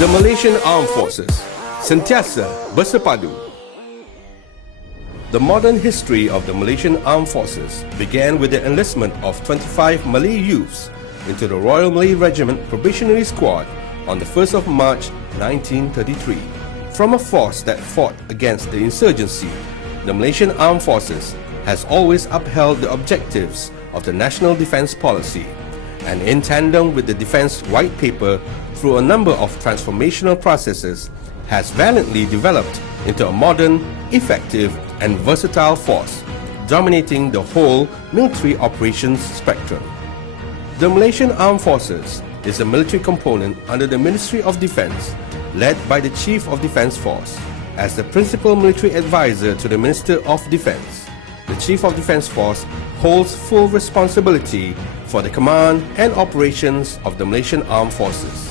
The Malaysian Armed Forces, sentiasa bersepadu. The modern history of the Malaysian Armed Forces began with the enlistment of 25 Malay youths into the Royal Malay Regiment Probationary Squad on the 1st of March 1933. From a force that fought against the insurgency, the Malaysian Armed Forces has always upheld the objectives of the National Defence Policy, and in tandem with the Defence White Paper, through a number of transformational processes, has valiantly developed into a modern, effective and versatile force, dominating the whole military operations spectrum. The Malaysian Armed Forces is a military component under the Ministry of Defence, led by the Chief of Defence Force. As the principal military advisor to the Minister of Defence, the Chief of Defence Force holds full responsibility for the command and operations of the Malaysian Armed Forces.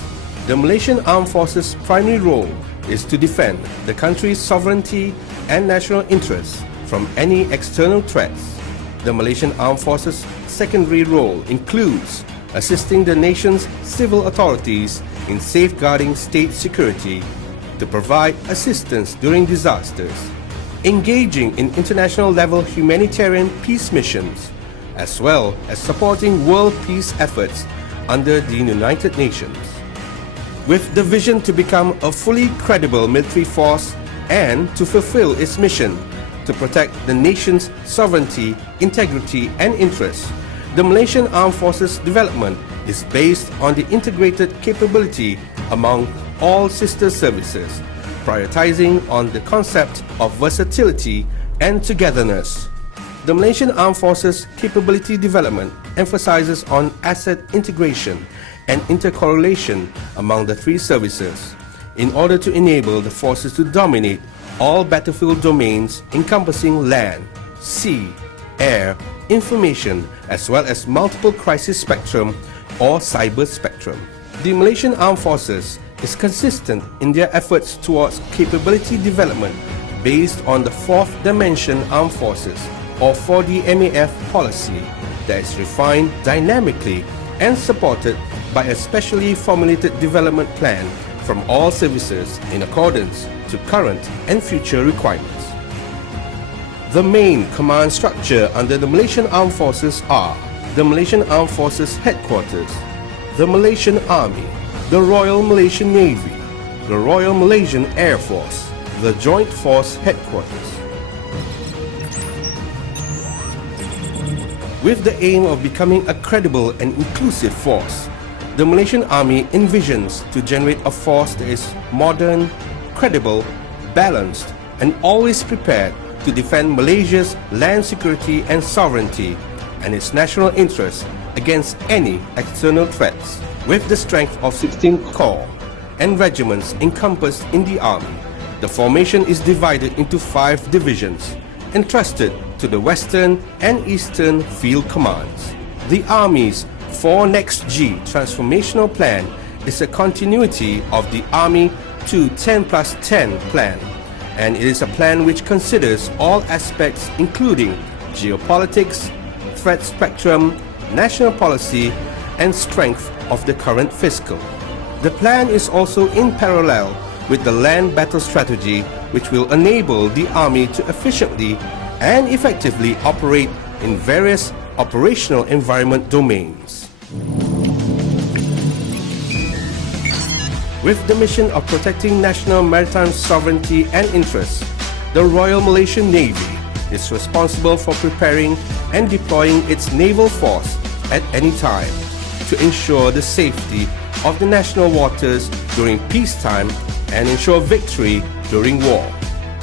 The Malaysian Armed Forces' primary role is to defend the country's sovereignty and national interests from any external threats. The Malaysian Armed Forces' secondary role includes assisting the nation's civil authorities in safeguarding state security, to provide assistance during disasters, engaging in international-level humanitarian peace missions, as well as supporting world peace efforts under the United Nations. With the vision to become a fully credible military force and to fulfill its mission to protect the nation's sovereignty, integrity and interests, the Malaysian Armed Forces development is based on the integrated capability among all sister services, prioritizing on the concept of versatility and togetherness. The Malaysian Armed Forces capability development emphasizes on asset integration and intercorrelation among the three services in order to enable the forces to dominate all battlefield domains encompassing land, sea, air, information, as well as multiple crisis spectrum or cyber spectrum. The Malaysian Armed Forces is consistent in their efforts towards capability development based on the Fourth Dimension Armed Forces or 4D MAF policy that is refined dynamically and supported by a specially formulated development plan from all services in accordance to current and future requirements. The main command structure under the Malaysian Armed Forces are the Malaysian Armed Forces Headquarters, the Malaysian Army, the Royal Malaysian Navy, the Royal Malaysian Air Force, the Joint Force Headquarters. With the aim of becoming a credible and inclusive force, the Malaysian Army envisions to generate a force that is modern, credible, balanced, and always prepared to defend Malaysia's land security and sovereignty and its national interests against any external threats. With the strength of 16 corps and regiments encompassed in the Army, the formation is divided into 5 divisions, entrusted to the Western and Eastern Field Commands. The Army's 4 Next G transformational plan is a continuity of the Army 2 10+10 plan, and it is a plan which considers all aspects including geopolitics, threat spectrum, national policy, and strength of the current fiscal. The plan is also in parallel with the land battle strategy, which will enable the Army to efficiently and effectively operate in various operational environment domains. With the mission of protecting national maritime sovereignty and interests, the Royal Malaysian Navy is responsible for preparing and deploying its naval force at any time to ensure the safety of the national waters during peacetime and ensure victory during war.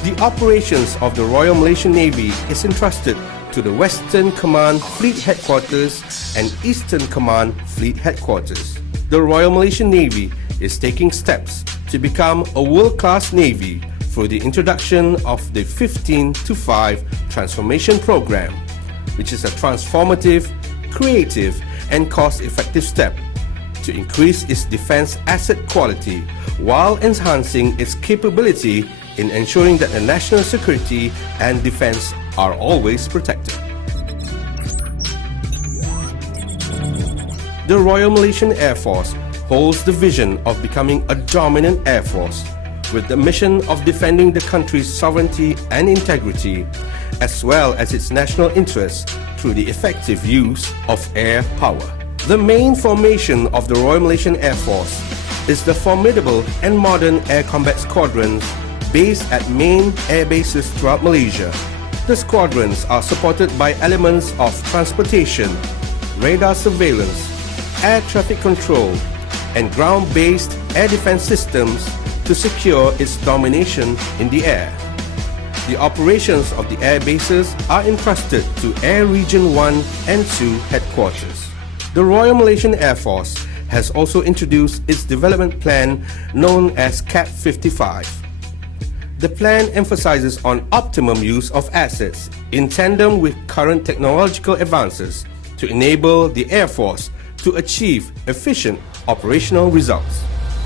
The operations of the Royal Malaysian Navy is entrusted to the Western Command Fleet Headquarters and Eastern Command Fleet Headquarters. The Royal Malaysian Navy is taking steps to become a world-class Navy through the introduction of the 15-5 Transformation Program, which is a transformative, creative and cost-effective step to increase its defense asset quality while enhancing its capability in ensuring that the national security and defense are always protected. The Royal Malaysian Air Force holds the vision of becoming a dominant air force with the mission of defending the country's sovereignty and integrity, as well as its national interests through the effective use of air power. The main formation of the Royal Malaysian Air Force is the formidable and modern air combat squadrons based at main air bases throughout Malaysia. The squadrons are supported by elements of transportation, radar surveillance, air traffic control, and ground-based air defense systems to secure its domination in the air. The operations of the air bases are entrusted to Air Region 1 and 2 headquarters. The Royal Malaysian Air Force has also introduced its development plan known as CAP 55. The plan emphasizes on optimum use of assets in tandem with current technological advances to enable the Air Force to achieve efficient operational results.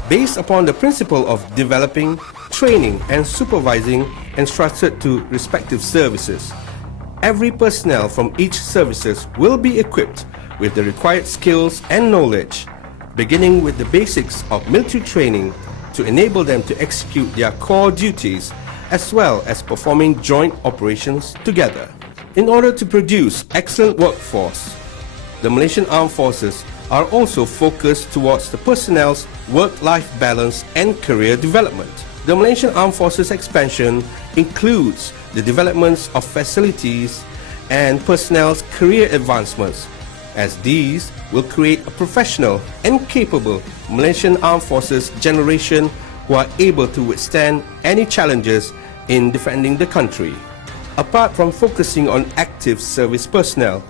Based upon the principle of developing, training and supervising entrusted to respective services, every personnel from each services will be equipped with the required skills and knowledge, beginning with the basics of military training to enable them to execute their core duties as well as performing joint operations together. In order to produce excellent workforce, the Malaysian Armed Forces are also focused towards the personnel's work-life balance and career development. The Malaysian Armed Forces expansion includes the developments of facilities and personnel's career advancements, as these will create a professional and capable Malaysian Armed Forces generation who are able to withstand any challenges in defending the country. Apart from focusing on active service personnel,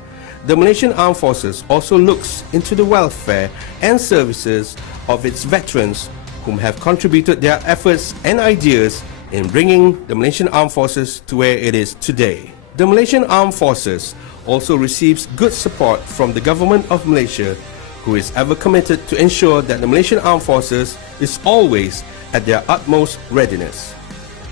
the Malaysian Armed Forces also looks into the welfare and services of its veterans whom have contributed their efforts and ideas in bringing the Malaysian Armed Forces to where it is today. The Malaysian Armed Forces also receives good support from the Government of Malaysia, who is ever committed to ensure that the Malaysian Armed Forces is always at their utmost readiness.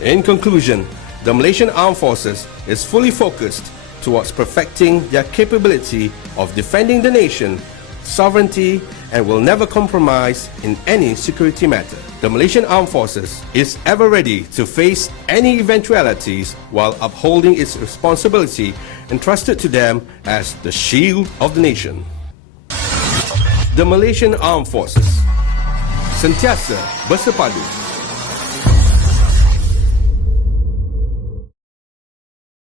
In conclusion, the Malaysian Armed Forces is fully focused towards perfecting their capability of defending the nation, sovereignty, and will never compromise in any security matter. The Malaysian Armed Forces is ever ready to face any eventualities while upholding its responsibility entrusted to them as the shield of the nation. The Malaysian Armed Forces sentiasa bersepadu